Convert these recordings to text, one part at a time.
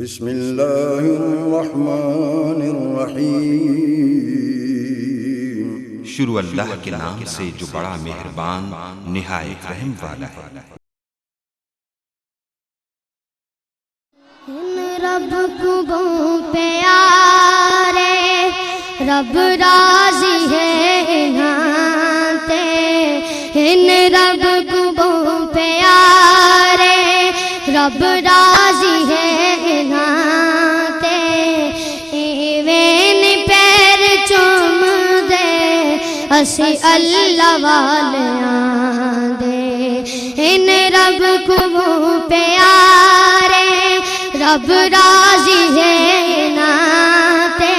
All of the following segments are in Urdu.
بسم اللہ الرحمن الرحیم۔ شروع اللہ کے نام سے جو بڑا مہربان نہایت رحم والا ہے۔ رب کو پیارے رب راضی ہے انہاں ان رب کو پیارے رب راضی ہے انہاں ایویں پیر چوم دے اسی اللہ والیاں دے ان رب کو پیارے رب راضی ہے ناتے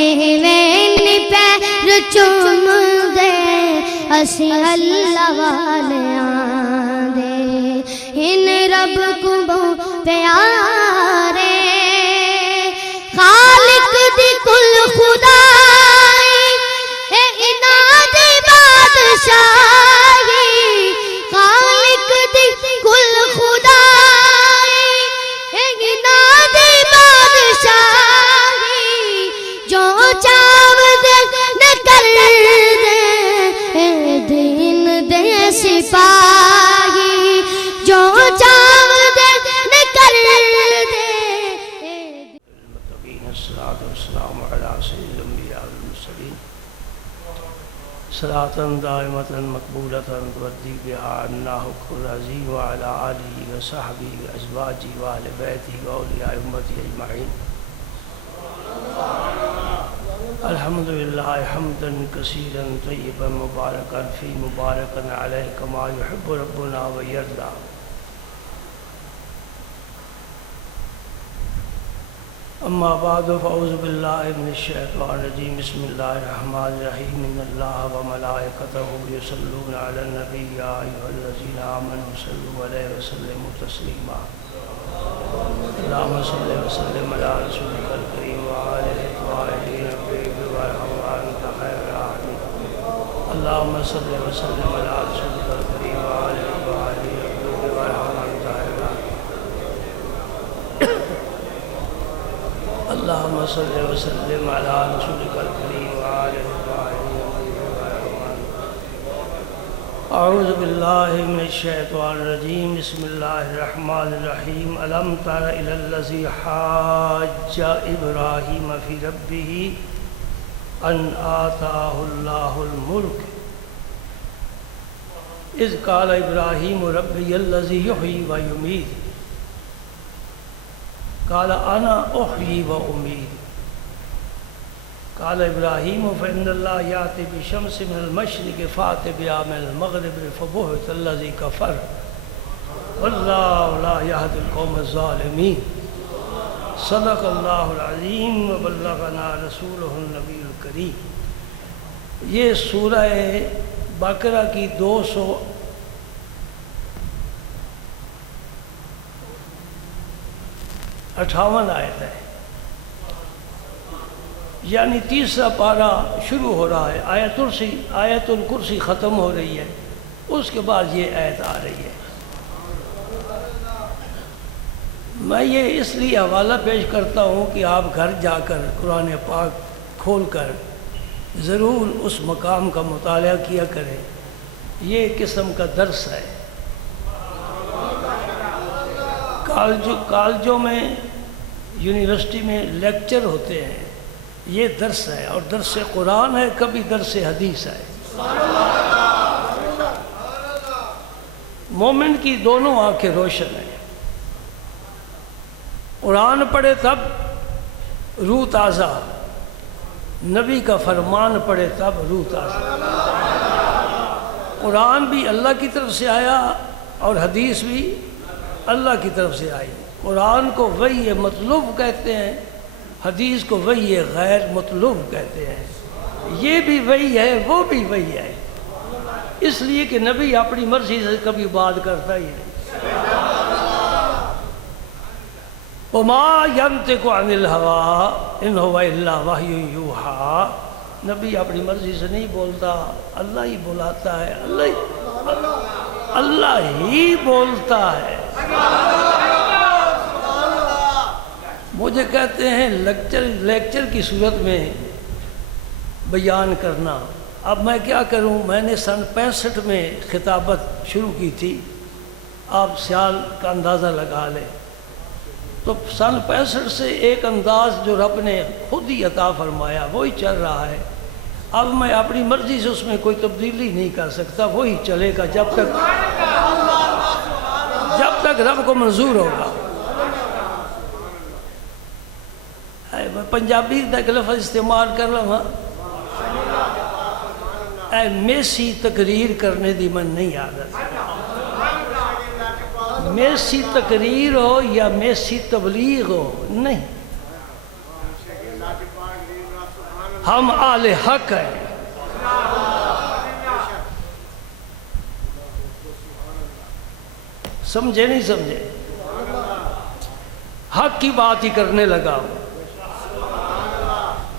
ایویں پیر چوم دے اسی اللہ والیاں دے ان رب کو پیارے خالق دی کل خدائی انہاں دی بادشاہی خالق دی کل خدائی جو چاو دے نہ کر دے دین دے سپاہی جو چاو دے نہ کر دے۔ الصلاة والسلام على سيد الأنبياء والمرسلين صلاة دائمة مقبولة تودي بها عنا حق العظيم وعلى آله وصحبه وأزواجه وأهل بيته وأولياء أمته أجمعين الحمد لله حمدا كثيرا طيبا مباركا فيه مباركا عليه كما يحب ربنا ويرضى۔ اما بعد فاعوذ باللہ من الشیطان الرجیم بسم اللہ الرحمن الرحیم ان اللہ وملائکتہ یصلون علی النبی یا ایھا الذین آمنوا صلوا علیہ وسلموا تسلیما۔ اللہم صل وسلم علی رسولک الکریم وآلہ الطاہرین الطیبین وارحم وانت خیر الراحمین۔ اللہم صل وسلم علی رسولک الکریم وآلہ الطاہرین الطیبین وارحم وانت خیر الراحمین۔ اللہم صل وسلم علی رسولک الکریم وآلہ الطاہرین الطیبین۔ اعوذ باللہ من الشیطان الرجیم بسم اللہ الرحمن الرحیم الم تر الی الذی حاج ابراہیم فی ربہ ان آتاہ اللہ الملک اذ قال ابراہیم ربی الذی یحیی و یمیت قال انا احیی و امید قال ابراہیم فإن اللہ یأتی بالشمس من المشرق فأت بها من المغرب فبہت الذی کفر واللہ لا یہدی القوم الظالمین۔ صدق اللہ العظیم وبلغنا رسولہ النبی الکریم۔ یہ سورہ بقرہ کی 258 آیت ہے، یعنی تیسرا پارہ شروع ہو رہا ہے، آیت الکرسی ختم ہو رہی ہے، اس کے بعد یہ آیت آ رہی ہے۔ میں یہ اس لیے حوالہ پیش کرتا ہوں کہ آپ گھر جا کر قرآن پاک کھول کر ضرور اس مقام کا مطالعہ کیا کریں، یہ قسم کا درس ہے۔ کالجوں میں یونیورسٹی میں لیکچر ہوتے ہیں، یہ درس ہے، اور درس قرآن ہے، کبھی درس حدیث ہے۔ مومن کی دونوں آنکھیں روشن ہیں، قرآن پڑھے تب روح تازہ، نبی کا فرمان پڑھے تب روح تازہ۔ قرآن بھی اللہ کی طرف سے آیا اور حدیث بھی اللہ کی طرف سے آئی۔ قرآن کو وحی مطلوب کہتے ہیں، حدیث کو وحی غیر مطلوب کہتے ہیں۔ یہ بھی وحی ہے، وہ بھی وحی ہے، اس لیے کہ نبی اپنی مرضی سے کبھی بات کرتا ہی نہیں۔ وَمَا يَنْطِقُ عَنِ الْهَوَىٰ إِنْ هُوَ إِلَّا وَحْيٌ يُوحَىٰ۔ نبی اپنی مرضی سے نہیں بولتا، اللہ ہی بلاتا ہے، اللہ ہی بولتا ہے۔ مجھے کہتے ہیں لیکچر کی صورت میں بیان کرنا. اب میں کیا کروں؟ میں نے سن 65 میں خطابت شروع کی تھی، آپ سال کا اندازہ لگا لیں. تو سن 65 سے ایک انداز جو رب نے خود ہی عطا فرمایا وہی چل رہا ہے. اب میں اپنی مرضی سے اس میں کوئی تبدیلی نہیں کر سکتا، وہی چلے گا جب تک رب کو منظور ہوگا. میں پنجابی کا ایک لفظ استعمال کر رہا ہوں، اے میسی تقریر کرنے دی من نہیں عادت. میسی تقریر ہو یا میسی تبلیغ ہو نہیں، ہم اہل حق ہیں. سمجھے نہیں سمجھے؟ حق کی بات ہی کرنے لگا.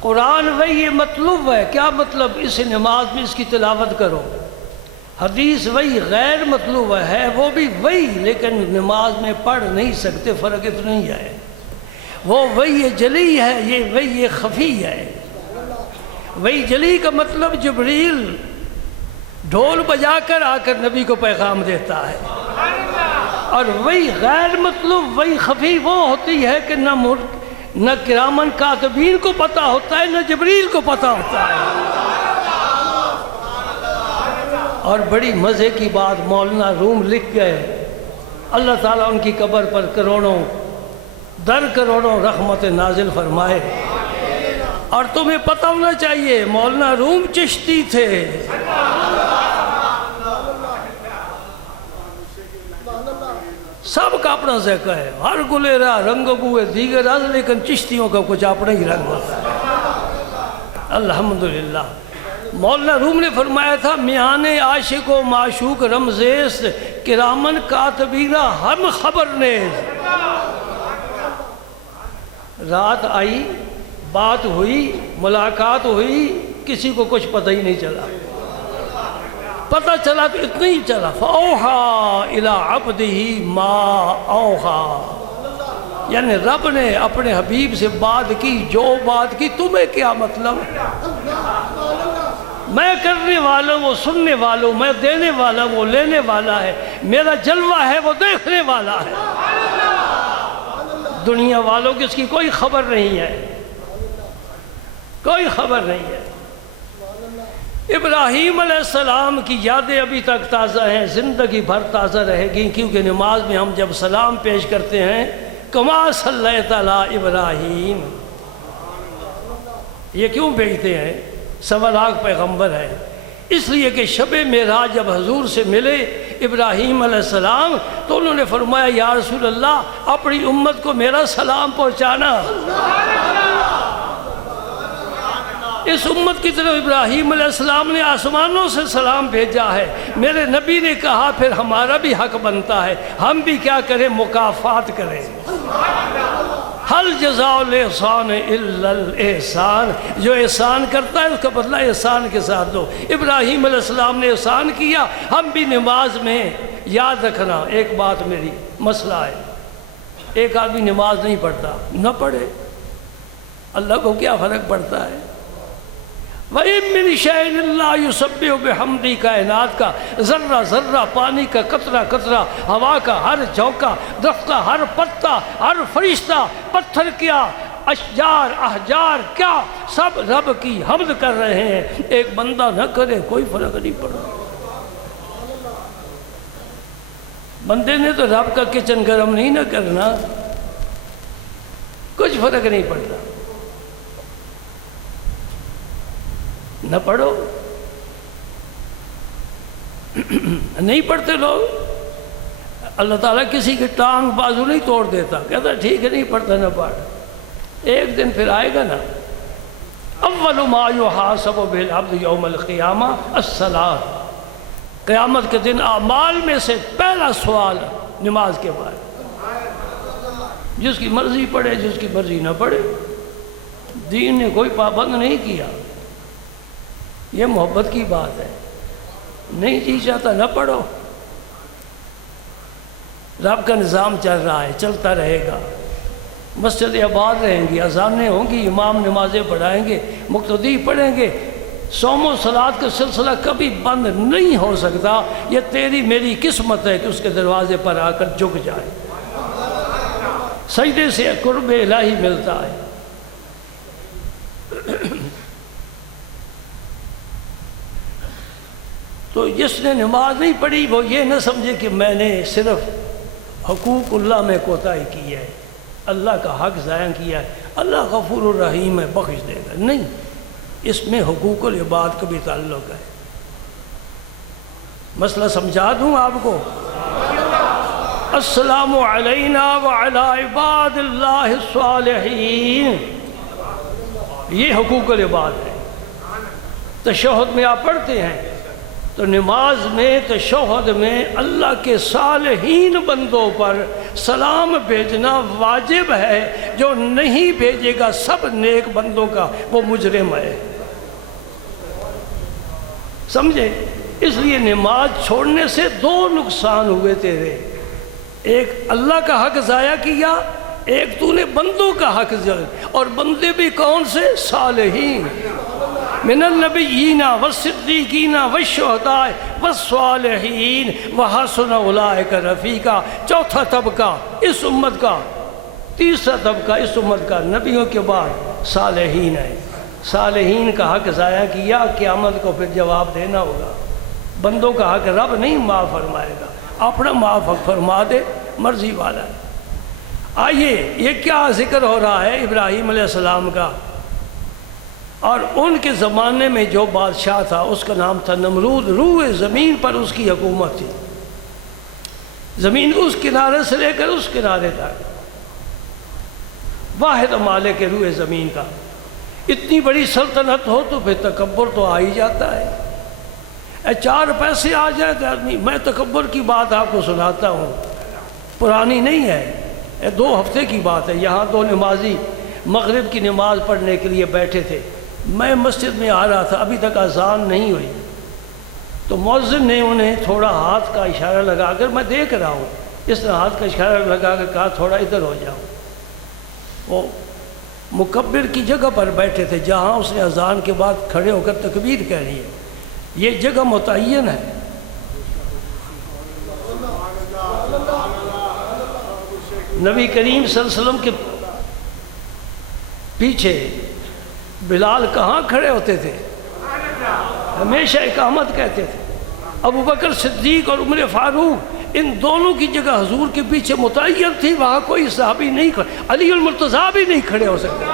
قرآن وہی یہ مطلوب ہے. کیا مطلب؟ اس نماز میں اس کی تلاوت کرو. حدیث وہی غیر مطلوب ہے، وہ بھی وہی، لیکن نماز میں پڑھ نہیں سکتے. فرق اتنا ہی ہے. وہ وہی جلی ہے، یہ وہی خفی ہے. وہی جلی کا مطلب جبریل ڈھول بجا کر آ کر نبی کو پیغام دیتا ہے، اور وہی غیر مطلوب وہی خفی وہ ہوتی ہے کہ نہ کرامن کاتبین کو پتہ ہوتا ہے، نہ جبریل کو پتہ ہوتا ہے. اور بڑی مزے کی بات، مولانا روم لکھ گئے، اللہ تعالیٰ ان کی قبر پر کروڑوں در کروڑوں رحمت نازل فرمائے. اور تمہیں پتہ ہونا چاہیے مولانا روم چشتی تھے. سب کا اپنا ذائقہ ہے، ہر گلیرا رنگ بوئے دیگر رنگ، لیکن چشتیوں کا کچھ اپنا ہی رنگ ہوتا ہے. الحمدللہ. مولانا روم نے فرمایا تھا، میان عاشق و معشوق رمزیست، کرامن کاتبینہ ہم خبر نیز. رات آئی، بات ہوئی، ملاقات ہوئی، کسی کو کچھ پتہ ہی نہیں چلا. پتہ چلا تو اتنا ہی چلا، فَأَوْحَا إِلَىٰ عَبْدِهِ مَا أَوْحَا. یعنی رب نے اپنے حبیب سے بات کی، جو بات کی. تمہیں کیا مطلب؟ میں کرنے والا ہوں، وہ سننے والا ہوں. میں دینے والا ہوں، وہ لینے والا ہے. میرا جلوہ ہے، وہ دیکھنے والا ہے. دنیا والوں کی اس کی کوئی خبر نہیں ہے، کوئی خبر نہیں ہے. ابراہیم علیہ السلام کی یادیں ابھی تک تازہ ہیں، زندگی بھر تازہ رہے گی، کیونکہ نماز میں ہم جب سلام پیش کرتے ہیں، کما صلیت علی ابراہیم، یہ کیوں بھیجتے ہیں؟ 1.25 لاکھ پیغمبر ہے. اس لیے کہ شب معراج جب حضور سے ملے ابراہیم علیہ السلام تو انہوں نے فرمایا، یا رسول اللہ اپنی امت کو میرا سلام پہنچانا. اس امت کی طرف ابراہیم علیہ السلام نے آسمانوں سے سلام بھیجا ہے. میرے نبی نے کہا پھر ہمارا بھی حق بنتا ہے، ہم بھی کیا کریں؟ مکافات کریں. حل جزاء الاحسان الا الاحسان. جو احسان کرتا ہے اس کا بدلہ احسان کے ساتھ دو. ابراہیم علیہ السلام نے احسان کیا. ہم بھی نماز میں یاد رکھنا ایک بات، میری مسئلہ ہے، ایک آدمی نماز نہیں پڑھتا، نہ پڑھے، اللہ کو کیا فرق پڑتا ہے؟ وَإِن مِّن شَيْءٍ إِلَّا يُسَبِّحُ بِحَمْدِهِ. کائنات کا ذرہ ذرہ، پانی کا قطرہ قطرہ، ہوا کا ہر جھونکا، درخت کا ہر پتا، ہر فرشتہ، پتھر کیا، اشجار احجار کیا، سب رب کی حمد کر رہے ہیں. ایک بندہ نہ کرے کوئی فرق نہیں پڑتا. بندے نے تو رب کا کچن گرم نہیں نہ کرنا، کچھ فرق نہیں پڑتا. نہ پڑھو. نہیں پڑھتے لوگ. اللہ تعالیٰ کسی کی ٹانگ بازو نہیں توڑ دیتا، کہتا ٹھیک ہے نہیں پڑھتا نہ پڑھ. ایک دن پھر آئے گا نا. اول ما یحاسب بہ العبد یوم القیامہ الصلاۃ. قیامت کے دن اعمال میں سے پہلا سوال نماز کے بعد. جس کی مرضی پڑھے، جس کی مرضی نہ پڑھے. دین نے کوئی پابند نہیں کیا. یہ محبت کی بات ہے. نہیں جی چاہتا نہ پڑھو. رب کا نظام چل رہا ہے، چلتا رہے گا. مسجد آباد رہیں گی، اذانیں ہوں گی، امام نمازیں پڑھائیں گے، مقتدی پڑھیں گے، صوم و صلات کا سلسلہ کبھی بند نہیں ہو سکتا۔ یہ تیری میری قسمت ہے کہ اس کے دروازے پر آ کر جھک جائے، سجدے سے قرب الہی ملتا ہے۔ تو جس نے نماز نہیں پڑھی وہ یہ نہ سمجھے کہ میں نے صرف حقوق اللہ میں کوتاہی کی ہے، اللہ کا حق ضائع کیا ہے، اللہ غفور الرحیم ہے، بخش دے گا۔ نہیں، اس میں حقوق العباد کا بھی تعلق ہے۔ مسئلہ سمجھا دوں آپ کو۔ السلام علینا وعلی عباد اللہ الصالحین، یہ حقوق العباد ہے۔ تشہد میں آپ پڑھتے ہیں تو نماز میں تشہد میں اللہ کے صالحین بندوں پر سلام بھیجنا واجب ہے، جو نہیں بھیجے گا سب نیک بندوں کا وہ مجرم ہے، سمجھے؟ اس لیے نماز چھوڑنے سے دو نقصان ہوئے تیرے، ایک اللہ کا حق ضائع کیا، ایک تو نے بندوں کا حق ضائع، اور بندے بھی کون سے؟ صالحین، من النبیین والصدیقین والشہداء والصالحین وحسن اولئک رفیقا۔ چوتھا طبقہ اس امت کا، تیسرا طبقہ اس امت کا نبیوں کے بعد صالحین ہے۔ صالحین کا حق ضائع کیا، قیامت کو پھر جواب دینا ہوگا۔ بندوں کا حق رب نہیں معاف فرمائے گا، اپنا معاف فرما دے، مرضی والا ہے۔ آئیے، یہ کیا ذکر ہو رہا ہے ابراہیم علیہ السلام کا؟ اور ان کے زمانے میں جو بادشاہ تھا اس کا نام تھا نمرود، روئے زمین پر اس کی حکومت تھی، زمین اس کنارے سے لے کر اس کنارے تک، واحد مالک ہے روئے زمین کا۔ اتنی بڑی سلطنت ہو تو پھر تکبر تو آ ہی جاتا ہے، چار پیسے آ جائے تو آدمی۔ میں تکبر کی بات آپ کو سناتا ہوں، پرانی نہیں ہے، 2 ہفتے کی بات ہے۔ یہاں 2 نمازی مغرب کی نماز پڑھنے کے لیے بیٹھے تھے، میں مسجد میں آ رہا تھا، ابھی تک اذان نہیں ہوئی، تو مؤذن نے انہیں تھوڑا ہاتھ کا اشارہ لگا کر، میں دیکھ رہا ہوں اس طرح ہاتھ کا اشارہ لگا کر کہا تھوڑا ادھر ہو جاؤ۔ وہ مکبر کی جگہ پر بیٹھے تھے جہاں اس نے اذان کے بعد کھڑے ہو کر تکبیر کہی ہے، یہ جگہ متعین ہے۔ نبی کریم صلی اللہ علیہ وسلم کے پیچھے بلال کہاں کھڑے ہوتے تھے؟ ہمیشہ اقامت کہتے تھے۔ ابو بکر صدیق اور عمر فاروق، ان دونوں کی جگہ حضور کے پیچھے متعین تھی، وہاں کوئی صحابی نہیں کھڑے، علی المرتضیٰ بھی نہیں کھڑے ہو سکتے،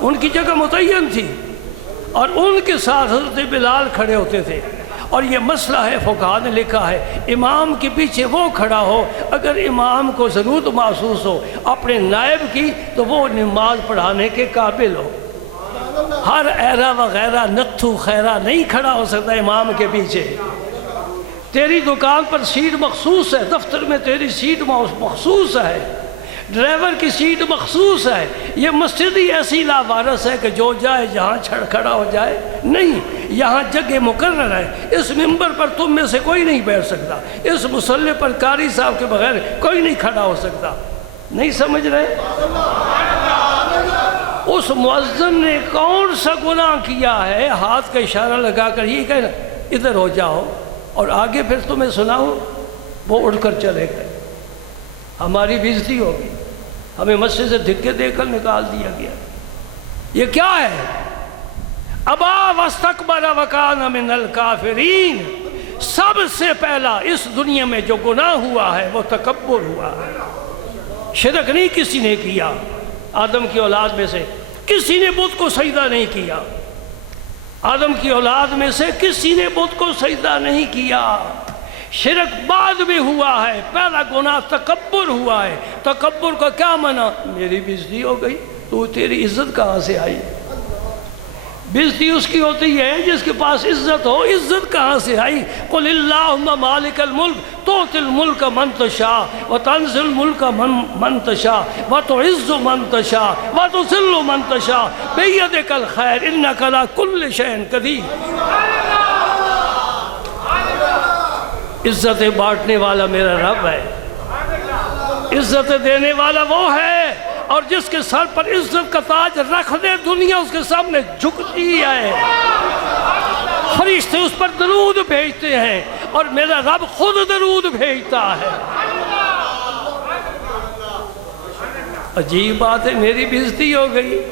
ان کی جگہ متعین تھی، اور ان کے ساتھ حضرت بلال کھڑے ہوتے تھے۔ اور یہ مسئلہ ہے، فقہاء نے لکھا ہے، امام کے پیچھے وہ کھڑا ہو، اگر امام کو ضرورت محسوس ہو اپنے نائب کی تو وہ نماز پڑھانے کے قابل ہو۔ ہر ایرا وغیرہ نتھو خیرہ نہیں کھڑا ہو سکتا امام کے پیچھے۔ تیری دکان پر سیٹ مخصوص ہے، دفتر میں تیری سیٹ مخصوص ہے، ڈرائیور کی سیٹ مخصوص ہے، یہ مسجد ہی ایسی لاوارث ہے کہ جو جائے جہاں کھڑا ہو جائے، نہیں، یہاں جگہ مقرر ہے۔ اس ممبر پر تم میں سے کوئی نہیں بیٹھ سکتا، اس مصلی پر قاری صاحب کے بغیر کوئی نہیں کھڑا ہو سکتا، نہیں سمجھ رہے؟ اس مؤذن نے کون سا گناہ کیا ہے ہاتھ کا اشارہ لگا کر یہ کہنا ادھر ہو جاؤ، اور آگے پھر تمہیں سناؤ؟ وہ اٹھ کر چلے گئے، ہماری بےزتی ہوگی، ہمیں مسجد سے دھکے دے کر نکال دیا گیا۔ یہ کیا ہے؟ ابا واستکبر وکان من الکافرین۔ سب سے پہلا اس دنیا میں جو گناہ ہوا ہے وہ تکبر ہوا ہے۔ شرک نہیں کسی نے کیا، آدم کی اولاد میں سے کسی نے بت کو سجدہ نہیں کیا، آدم کی اولاد میں سے کسی نے بت کو سجدہ نہیں کیا۔ شرک بعد میں ہوا ہے، پہلا گناہ تکبر ہوا ہے۔ تکبر کا کیا معنی؟ میری بےزتی ہو گئی، تو تیری عزت کہاں سے آئی؟ بےزتی اس کی ہوتی ہے جس کے پاس عزت ہو، عزت کہاں سے آئی؟ قل اللہم مالک الملک تؤتی الملک من تشاء وتنزع الملک من تشاء وتعز من تشاء وتذل من تشاء بیدک الخیر انک علی کل شیء قدیر۔ عزتیں بانٹنے والا میرا رب ہے، عزت دینے والا وہ ہے اور جس کے سر پر عزت کا تاج رکھ دے دنیا اس کے سامنے جھکتی ہے. فرشتے اس پر درود بھیجتے ہیں اور میرا رب خود درود بھیجتا ہے. عجیب بات ہے، میری بھی عزتی ہو گئی.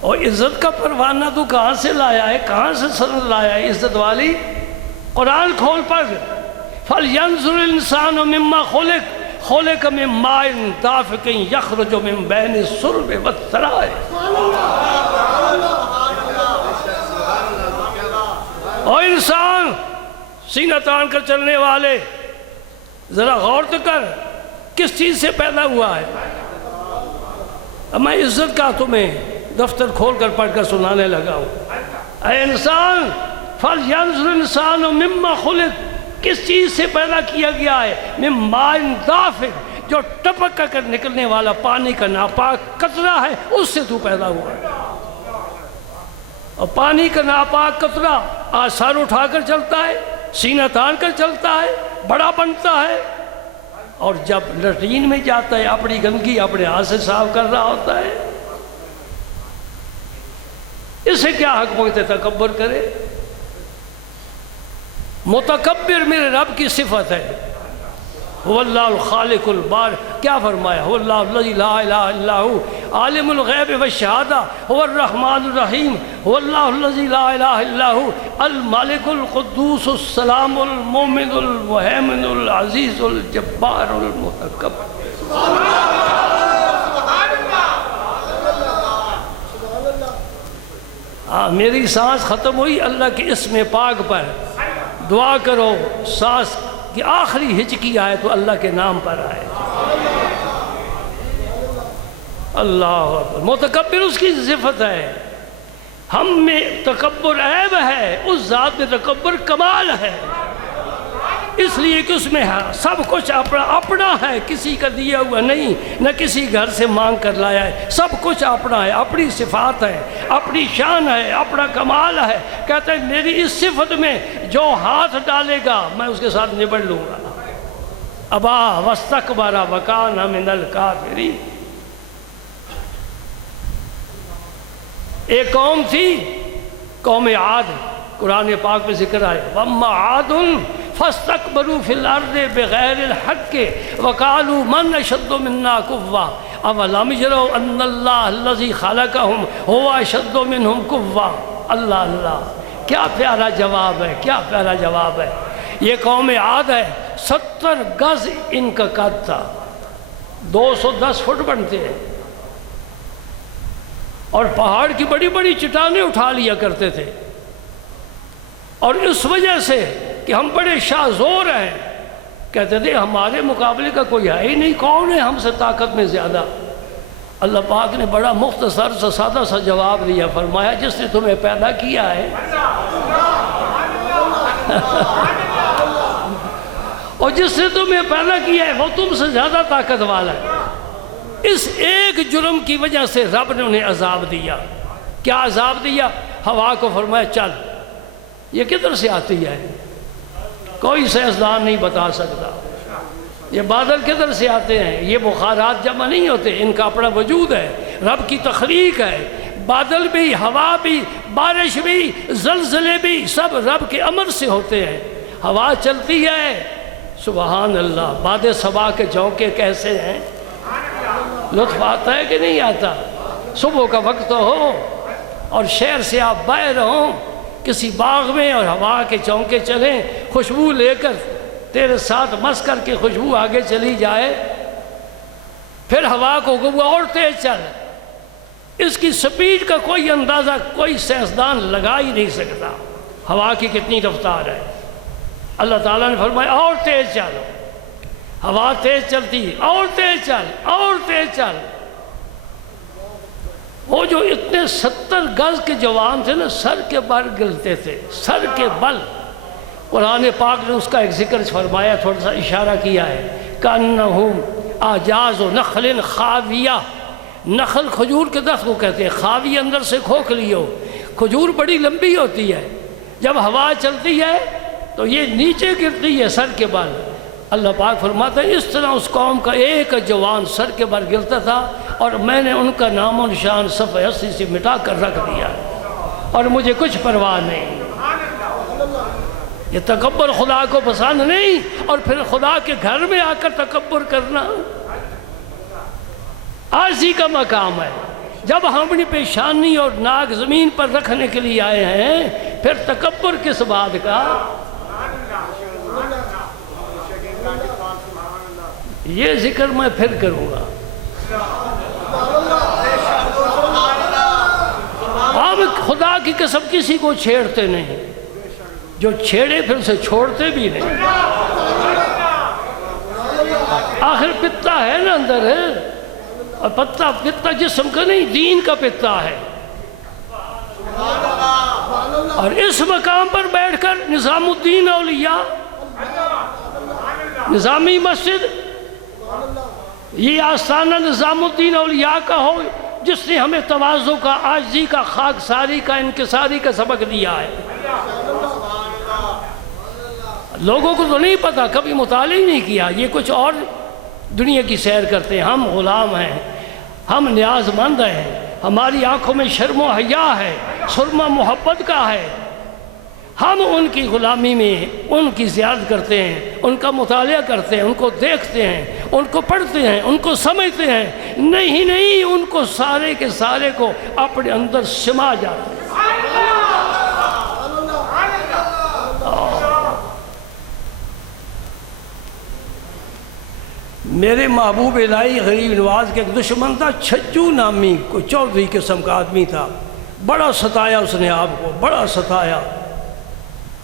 اور عزت کا پروانہ تو کہاں سے لایا ہے، کہاں سے سند لایا ہے عزت والی؟ قرآن کھول پر فَلْيَنْظُرِ الْإِنسَانُ مِمَّا خُلِقَ مِن مَّاءٍ دَافِقٍ يَخْرُجُ مِن بَيْنِ الصُّلْبِ وَالتَّرَائِبِ. اور انسان سینہ تان کر چلنے والے، ذرا غور تو کر کس چیز سے پیدا ہوا ہے. اب میں عزت کا تمہیں دفتر کھول کر پڑھ کر سنانے لگا ہوں. اے انسان فَلْيَنْظُرِ الْإِنسَانُ مِمَّا خُلِقَ، کس چیز سے پیدا کیا گیا ہے؟ مِن مَّاءٍ دَافِقٍ، جو ٹپک کر نکلنے والا پانی کا ناپاک قطرہ ہے، اس سے تو پیدا ہوا ہے. اور پانی کا ناپاک قطرہ آج سر اٹھا کر چلتا ہے، سینہ تان کر چلتا ہے، بڑا بنتا ہے، اور جب لیٹرین میں جاتا ہے اپنی گندگی اپنے ہاتھ سے صاف کر رہا ہوتا ہے. اسے کیا حق مانگتے تکبر کرے؟ متکبر میرے رب کی صفت ہے. هو اللہ الخالق البار، کیا فرمایا؟ هو اللہ الذی لا الہ الا هو عالم الغیب والشہادہ، هو الرحمن الرحیم، هو اللہ الذی لا الہ الا هو الملک القدوس السلام المؤمن المہیمن العزیز الجبار المتکبر. میری سانس ختم ہوئی اللہ کے اسم پاک پر. دعا کرو سانس کی آخری ہچکی آئے تو اللہ کے نام پر آئے. اللہ اکبر. متکبر اس کی صفت ہے. ہم میں تکبر عیب ہے، اس ذات میں تکبر کمال ہے. اس لیے کہ اس میں سب کچھ اپنا ہے، کسی کا دیا ہوا نہیں، نہ کسی گھر سے مانگ کر لایا ہے. سب کچھ اپنا ہے، اپنی صفات ہے، اپنی شان ہے، اپنا کمال ہے. کہتا ہے میری اس صفت میں جو ہاتھ ڈالے گا میں اس کے ساتھ نبڑ لوں گا. ابا واستکبر وکان من الکافرین. ایک قوم تھی، قوم عاد، قرآن پاک میں ذکر آئے وَأَمَّا عَادٌ فَاسْتَكْبَرُوا فِي الْأَرْضِ بِغَيْرِ الْحَقِّ وَقَالُوا مَنْ أَشَدُّ مِنَّا قُوَّةً أَوَلَمْ يَرَوْا أَنَّ اللَّهَ الَّذِي خَلَقَهُمْ هُوَ أَشَدُّ مِنْهُمْ قُوَّةً. اللہ اللہ، کیا پیارا جواب ہے، کیا پیارا جواب ہے. یہ قوم عاد ہے، 70 گز ان کا قد تھا، 210 فٹ بنتے ہیں، اور پہاڑ کی بڑی بڑی چٹانیں اٹھا لیا کرتے تھے. اور اس وجہ سے کہ ہم بڑے شاہ زور ہیں، کہتے تھے ہمارے مقابلے کا کوئی ہے ہی نہیں، کون ہے ہم سے طاقت میں زیادہ. اللہ پاک نے بڑا مختصر سا سادہ سا جواب دیا، فرمایا جس نے تمہیں پیدا کیا ہے اور جس نے تمہیں پیدا کیا ہے وہ تم سے زیادہ طاقت والا ہے. اس ایک جرم کی وجہ سے رب نے انہیں عذاب دیا. کیا عذاب دیا؟ ہوا کو فرمایا چل. یہ کدھر سے آتی ہے؟ کوئی سائنسدان نہیں بتا سکتا. یہ بادل کدھر سے آتے ہیں؟ یہ بخارات جمع نہیں ہوتے، ان کا اپنا وجود ہے، رب کی تخلیق ہے. بادل بھی، ہوا بھی، بارش بھی، زلزلے بھی سب رب کے امر سے ہوتے ہیں. ہوا چلتی ہے، سبحان اللہ. باد صبا کے جھونکے کیسے ہیں، لطف آتا ہے کہ نہیں آتا؟ صبح کا وقت ہو اور شہر سے آپ باہر ہوں کسی باغ میں اور ہوا کے چونکے چلیں، خوشبو لے کر تیرے ساتھ مس کر کے خوشبو آگے چلی جائے، پھر ہوا کو اور تیز چل. اس کی سپیڈ کا کوئی اندازہ کوئی سائنسدان لگا ہی نہیں سکتا. ہوا کی کتنی رفتار ہے. اللہ تعالیٰ نے فرمایا اور تیز چل. ہوا تیز چلتی، اور تیز چل، اور تیز چل. وہ جو اتنے 70 گز کے جوان تھے نا، سر کے بل گرتے تھے، سر کے بل. قرآن پاک نے اس کا ایک ذکر فرمایا، تھوڑا سا اشارہ کیا ہے. کَأَنَّهُمْ أَعْجَازُ نَخْلٍ خَاوِيَةٍ. نخل کھجور کے درخت کو کہتے ہیں، خاوی اندر سے کھوکھلی ہو. کھجور بڑی لمبی ہوتی ہے، جب ہوا چلتی ہے تو یہ نیچے گرتی ہے سر کے بل، اللہ پاک فرماتا ہے اس طرح اس قوم کا ایک جوان سر کے بر گرتا تھا اور میں نے ان کا نام و نشان صفحہ ہستی سے مٹا کر رکھ دیا اور مجھے کچھ پرواہ نہیں۔ یہ تکبر خدا کو پسند نہیں، اور پھر خدا کے گھر میں آ کر تکبر کرنا عاجزی کا مقام ہے۔ جب ہم اپنی پیشانی اور ناک زمین پر رکھنے کے لیے آئے ہیں، پھر تکبر کس بات کا؟ یہ ذکر میں پھر کروں گا۔ ہم خدا کی قسم کسی کو چھیڑتے نہیں، جو چھیڑے پھر اسے چھوڑتے بھی نہیں۔ آخر پتا ہے نا اندر ہے، اور پتا جسم کا نہیں، دین کا پتا ہے۔ اور اس مقام پر بیٹھ کر نظام الدین اولیاء، نظامی مسجد، یہ آستانہ نظام الدین اولیاء کا ہو، جس نے ہمیں تواضع کا، عاجزی کا، خاکساری کا، انکساری کا سبق دیا ہے۔ لوگوں کو تو نہیں پتا، کبھی مطالعہ ہی نہیں کیا، یہ کچھ اور دنیا کی سیر کرتے ہیں۔ ہم غلام ہیں، ہم نیاز مند ہیں، ہماری آنکھوں میں شرم و حیا ہے، سرمہ محبت کا ہے۔ ہم ان کی غلامی میں ان کی زیارت کرتے ہیں، ان کا مطالعہ کرتے ہیں، ان کو دیکھتے ہیں، ان کو پڑھتے ہیں، ان کو سمجھتے ہیں، نہیں ان کو سارے کے سارے کو اپنے اندر سما جاتے ہیں۔ میرے محبوب الہی غریب نواز کے ایک دشمن تھا، چھجو نامی، کوئی چودھری قسم کا آدمی تھا، بڑا ستایا اس نے آپ کو، بڑا ستایا۔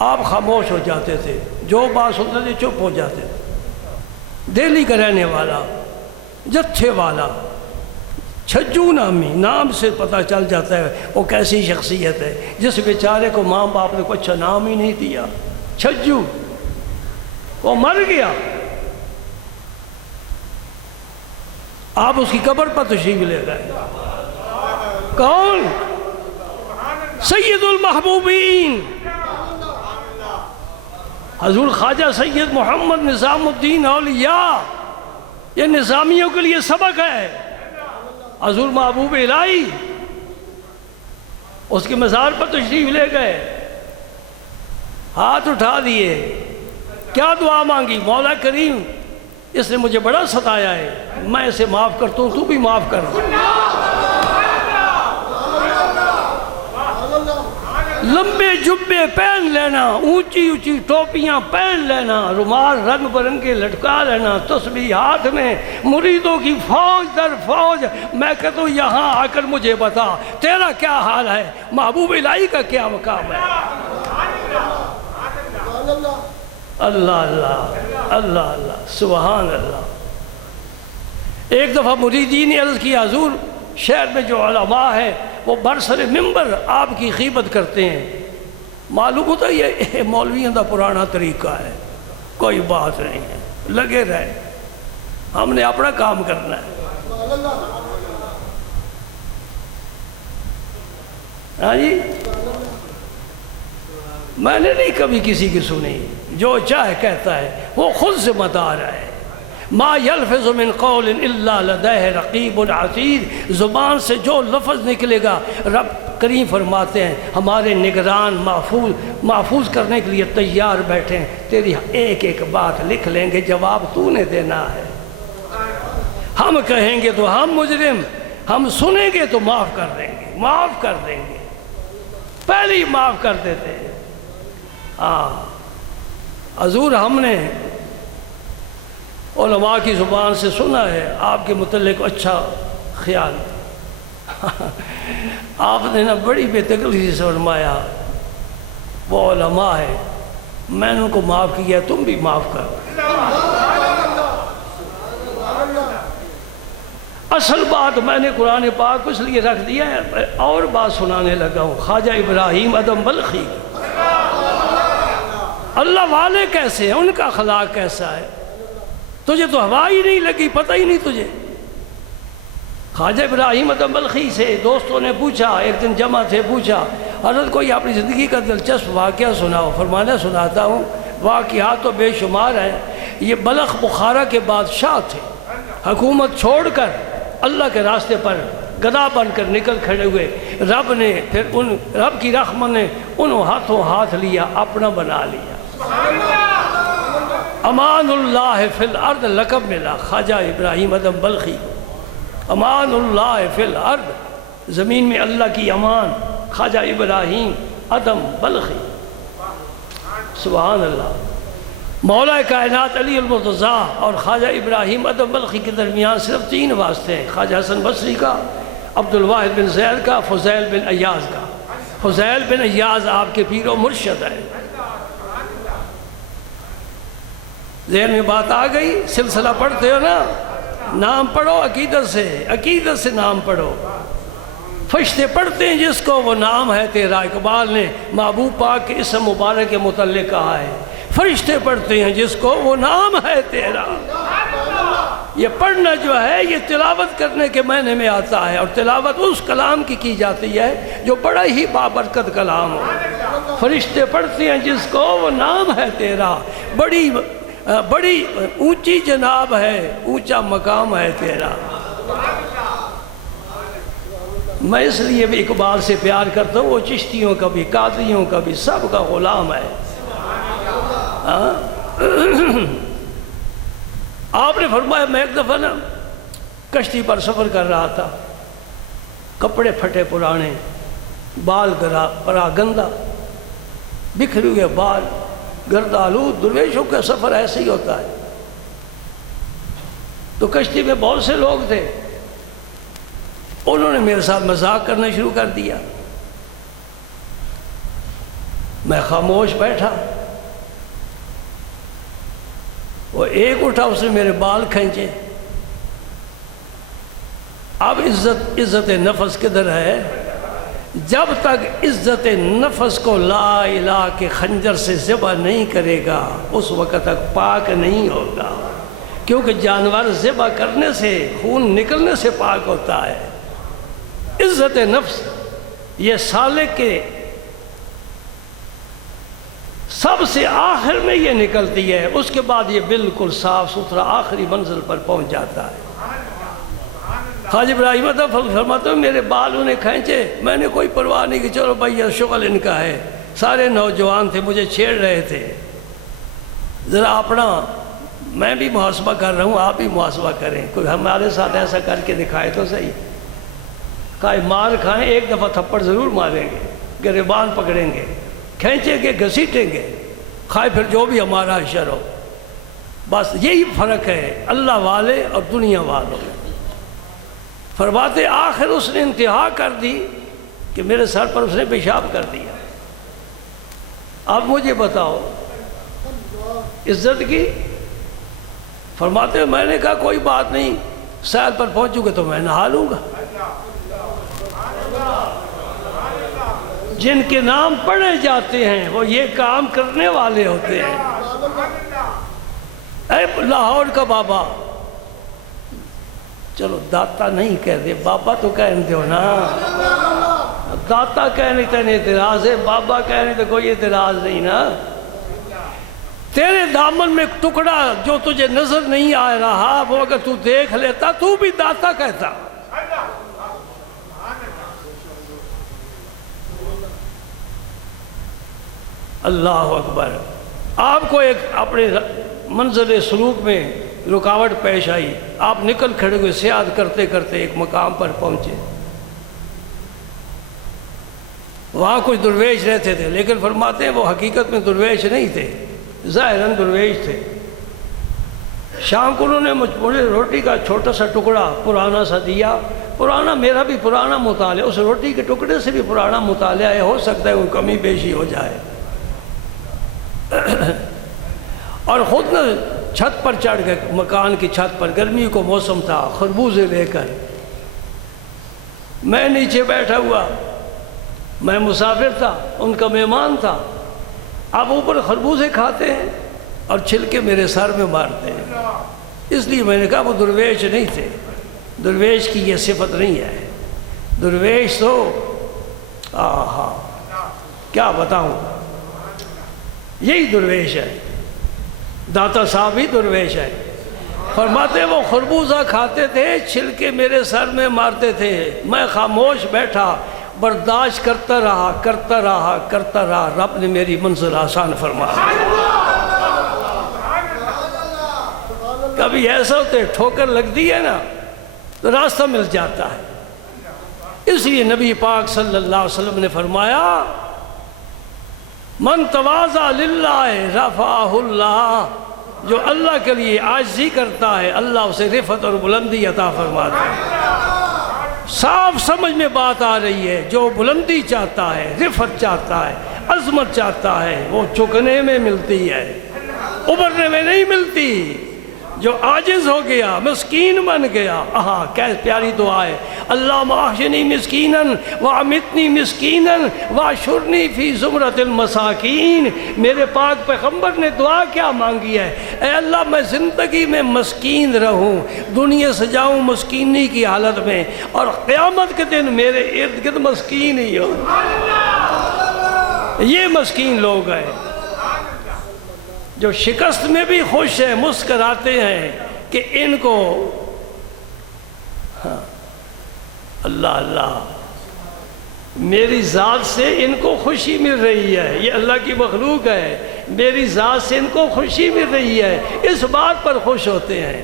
آپ خاموش ہو جاتے تھے، جو بات سنتے تھے چپ ہو جاتے تھے۔ دہلی کا رہنے والا، جتھے والا، چھجو نامی، نام سے پتہ چل جاتا ہے وہ کیسی شخصیت ہے، جس بیچارے کو ماں باپ نے کوئی اچھا نام ہی نہیں دیا، چھجو۔ وہ مر گیا، آپ اس کی قبر پر تشریف لے گئے۔ کون؟ سید المحبوبین حضور خواجہ سید محمد نظام الدین اولیاء۔ یہ نظامیوں کے لیے سبق ہے۔ حضور محبوب الہی اس کے مزار پر تشریف لے گئے، ہاتھ اٹھا دیے، کیا دعا مانگی؟ مولا کریم اس نے مجھے بڑا ستایا ہے، میں اسے معاف کرتا ہوں، تو بھی معاف کر۔ لمبے جبے پہن لینا، اونچی اونچی ٹوپیاں پہن لینا، رومال رنگ برنگے لٹکا لینا، تسبیح ہاتھ میں، مریدوں کی فوج در فوج۔ میں کہتا ہوں یہاں آ کر مجھے بتا تیرا کیا حال ہے، محبوب الہی کا کیا مقام ہے؟ اللہ اللہ اللہ اللہ، سبحان اللہ۔ ایک دفعہ مریدین نے عرض کیا، حضور شہر میں جو علماء ہیں وہ برسر ممبر آپ کی غیبت کرتے ہیں۔ معلوم ہوتا ہے یہ مولویوں کا پرانا طریقہ ہے، کوئی بات نہیں ہے، لگے رہے، ہم نے اپنا کام کرنا ہے۔ ہاں جی، میں نے نہیں کبھی کسی کی سنی، جو چاہے کہتا ہے، وہ خود ذمہ دار ہے۔ ما یلفظ من قول الا لدیہ رقیب عتید، زبان سے جو لفظ نکلے گا رب کریم فرماتے ہیں ہمارے نگران محفوظ کرنے کے لیے تیار بیٹھے ہیں، تیری ایک ایک بات لکھ لیں گے، جواب تو نے دینا ہے۔ ہم کہیں گے تو ہم مجرم، ہم سنیں گے تو معاف کر دیں گے، معاف کر دیں گے، پہلے ہی معاف کر دیتے ہیں۔ حضور ہم نے علماء کی زبان سے سنا ہے آپ کے متعلق اچھا خیال، آپ نے نا بڑی بے تکلیفی سے فرمایا وہ علماء ہے، میں نے ان کو معاف کیا، تم بھی معاف کر۔ اصل بات میں نے قرآن پاک کو اس لیے رکھ دیا ہے، اور بات سنانے لگا ہوں۔ خواجہ ابراہیم ادم بلخی، اللہ والے کیسے ہیں، ان کا اخلاق کیسا ہے، تجھے تو ہوا ہی نہیں لگی، پتہ ہی نہیں تجھے۔ خواجہ ابراہیم ادم بلخی سے دوستوں نے پوچھا، ایک دن جمع تھے، پوچھا حضرت کوئی اپنی زندگی کا دلچسپ واقعہ سناؤ۔ فرمانا سناتا ہوں، واقعات تو بے شمار ہیں، یہ بلخ بخارا کے بادشاہ تھے، حکومت چھوڑ کر اللہ کے راستے پر گدا بن کر نکل کھڑے ہوئے۔ رب نے پھر رب کی رحمت نے انہوں ہاتھوں ہاتھ لیا، اپنا بنا لیا۔ امان اللہ فی الارض لقب ملا خواجہ ابراہیم ادم بلخی کو۔ امان اللہ فی الارض، زمین میں اللہ کی امان، خواجہ ابراہیم ادم بلخی، سبحان اللہ۔ مولا کائنات علی المرتضیٰ اور خواجہ ابراہیم ادم بلخی کے درمیان صرف 3 واسطے ہیں، خواجہ حسن بصری کا، عبد الواحد بن زید کا، فضیل بن ایاز کا۔ فضیل بن ایاز آپ کے پیر و مرشد ہے۔ ذہن میں بات آ گئی؟ سلسلہ پڑھتے ہو نا، نام پڑھو عقیدت سے نام پڑھو۔ فرشتے پڑھتے ہیں جس کو وہ نام ہے تیرا، اقبال نے محبوب پاک کے اسم مبارک کے متعلق کہا ہے، فرشتے پڑھتے ہیں جس کو وہ نام ہے تیرا۔ یہ پڑھنا جو ہے یہ تلاوت کرنے کے معنی میں آتا ہے، اور تلاوت اس کلام کی جاتی ہے جو بڑا ہی بابرکت کلام ہو۔ فرشتے پڑھتے ہیں جس کو وہ نام ہے تیرا، بڑی اونچی جناب ہے، اونچا مقام ہے تیرا۔ میں اس لیے بھی اقبال سے پیار کرتا ہوں، وہ چشتیوں کا بھی، قادریوں کا بھی، سب کا غلام ہے۔ آپ نے فرمایا میں ایک دفعہ نا کشتی پر سفر کر رہا تھا، کپڑے پھٹے پرانے، بال پرا گندا، بکھرے ہوئے بال، گرد آلود۔ درویشوں کا سفر ایسے ہی ہوتا ہے۔ تو کشتی میں بہت سے لوگ تھے، انہوں نے میرے ساتھ مذاق کرنا شروع کر دیا۔ میں خاموش بیٹھا، وہ ایک اٹھا، اس نے میرے بال کھینچے۔ اب عزت نفس کدھر ہے؟ جب تک عزت نفس کو لا الہ کے خنجر سے ذبح نہیں کرے گا اس وقت تک پاک نہیں ہوگا، کیونکہ جانور ذبح کرنے سے، خون نکلنے سے پاک ہوتا ہے۔ عزت نفس یہ سالک کے سب سے آخر میں یہ نکلتی ہے، اس کے بعد یہ بالکل صاف ستھرا آخری منزل پر پہنچ جاتا ہے۔ خواجہ ابراہیم ادم فرماتے ہیں میرے بال انہیں کھینچے، میں نے کوئی پرواہ نہیں کہ چلو بھائی یہ شغل ان کا ہے۔ سارے نوجوان تھے، مجھے چھیڑ رہے تھے، ذرا اپنا میں بھی محاسبہ کر رہا ہوں، آپ بھی محاسبہ کریں، کوئی ہمارے ساتھ ایسا کر کے دکھائے تو صحیح۔ کہا مار کھائیں، ایک دفعہ تھپڑ ضرور ماریں گے، گریبان پکڑیں گے، کھینچیں گے، گھسیٹیں گے، کھائے پھر جو بھی ہمارا حشر ہو۔ بس یہی فرق ہے اللہ والے اور دنیا والوں میں۔ فرماتے آخر اس نے انتہا کر دی کہ میرے سر پر اس نے پیشاب کر دیا۔ اب مجھے بتاؤ عزت کی؟ فرماتے میں نے کہا کوئی بات نہیں، سیل پر پہنچوں گے تو میں نہا لوں گا۔ جن کے نام پڑھے جاتے ہیں وہ یہ کام کرنے والے ہوتے ہیں۔ اے لاہور کا بابا، چلو داتا نہیں کہتے، بابا تو کہتے ہو نا، داتا کہنے تینے اعتراض ہے، بابا کہنے تو کوئی اعتراض نہیں نا۔ تیرے دامن میں ٹکڑا جو تجھے نظر نہیں آ رہا وہ اگر تو دیکھ لیتا تو بھی داتا کہتا۔ اللہ اکبر۔ آپ کو ایک اپنے منزل سلوک میں رکاوٹ پیش آئی، آپ نکل کھڑے ہوئے سیاحت کرتے کرتے ایک مقام پر پہنچے، وہاں کچھ درویش رہتے تھے، لیکن فرماتے ہیں وہ حقیقت میں درویش نہیں تھے، ظاہراً درویش تھے۔ شام کو انہوں نے مجھے روٹی کا چھوٹا سا ٹکڑا پرانا سا دیا، پرانا، میرا بھی پرانا مطالعہ، اس روٹی کے ٹکڑے سے بھی پرانا مطالعہ ہے، ہو سکتا ہے کوئی کمی بیشی ہو جائے۔ اور خود نہ چھت پر چڑھ گئے، مکان کی چھت پر، گرمی کو موسم تھا، خربوزے لے کر۔ میں نیچے بیٹھا ہوا، میں مسافر تھا، ان کا مہمان تھا۔ آپ اوپر خربوزے کھاتے ہیں اور چھلکے میرے سر میں مارتے ہیں، اس لیے میں نے کہا وہ درویش نہیں تھے، درویش کی یہ صفت نہیں ہے۔ درویش تو کیا بتاؤں، یہی درویش ہے۔ داتا صاحب ہی درویش ہے. فرماتے وہ خربوزہ کھاتے تھے، چھلکے میرے سر میں مارتے تھے، میں خاموش بیٹھا، برداشت کرتا رہا. رب نے میری منزل آسان فرمایا. کبھی ایسا ہوتے ٹھوکر لگتی ہے نا تو راستہ مل جاتا ہے. اس لیے نبی پاک صلی اللہ علیہ وسلم نے فرمایا من تواضع للہ رفعہ اللہ، جو اللہ کے لیے عاجزی کرتا ہے اللہ اسے رفعت اور بلندی عطا فرماتا ہے. صاف سمجھ میں بات آ رہی ہے، جو بلندی چاہتا ہے، رفعت چاہتا ہے، عظمت چاہتا ہے، وہ جھکنے میں ملتی ہے، ابھرنے میں نہیں ملتی. جو عاجز ہو گیا، مسکین بن گیا، کیسے پیاری دعا ہے، اللہم احشنی مسکینا وامیتنی مسکینا واحشرنی فی زمرۃ المساکین. میرے پاک پیغمبر نے دعا کیا مانگی ہے؟ اے اللہ میں زندگی میں مسکین رہوں، دنیا سے جاؤں مسکینی کی حالت میں، اور قیامت کے دن میرے ارد گرد مسکین ہی ہو. یہ مسکین لوگ ہیں جو شکست میں بھی خوش ہیں، مسکراتے ہیں کہ ان کو اللہ میری ذات سے ان کو خوشی مل رہی ہے. یہ اللہ کی مخلوق ہے، میری ذات سے ان کو خوشی مل رہی ہے، اس بات پر خوش ہوتے ہیں.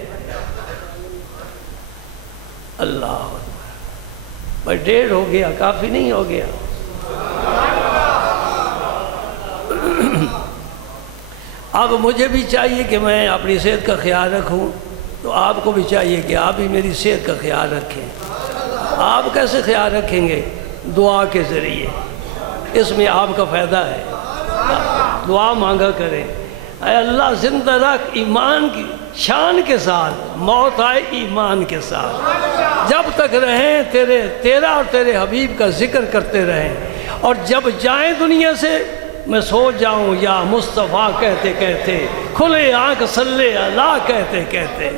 اللہ بھائی 1:30 ہو گیا، کافی نہیں ہو گیا؟ اب مجھے بھی چاہیے کہ میں اپنی صحت کا خیال رکھوں، تو آپ کو بھی چاہیے کہ آپ بھی میری صحت کا خیال رکھیں. آپ کیسے خیال رکھیں گے؟ دعا کے ذریعے. اس میں آپ کا فائدہ ہے. دعا مانگا کریں، اے اللہ زندہ رکھ ایمان کی شان کے ساتھ، موت آئے ایمان کے ساتھ، جب تک رہیں تیرا اور تیرے حبیب کا ذکر کرتے رہیں، اور جب جائیں دنیا سے میں سو جاؤں یا مصطفیٰ کہتے کہتے، کھلے آنکھ صلی اللہ کہتے کہتے.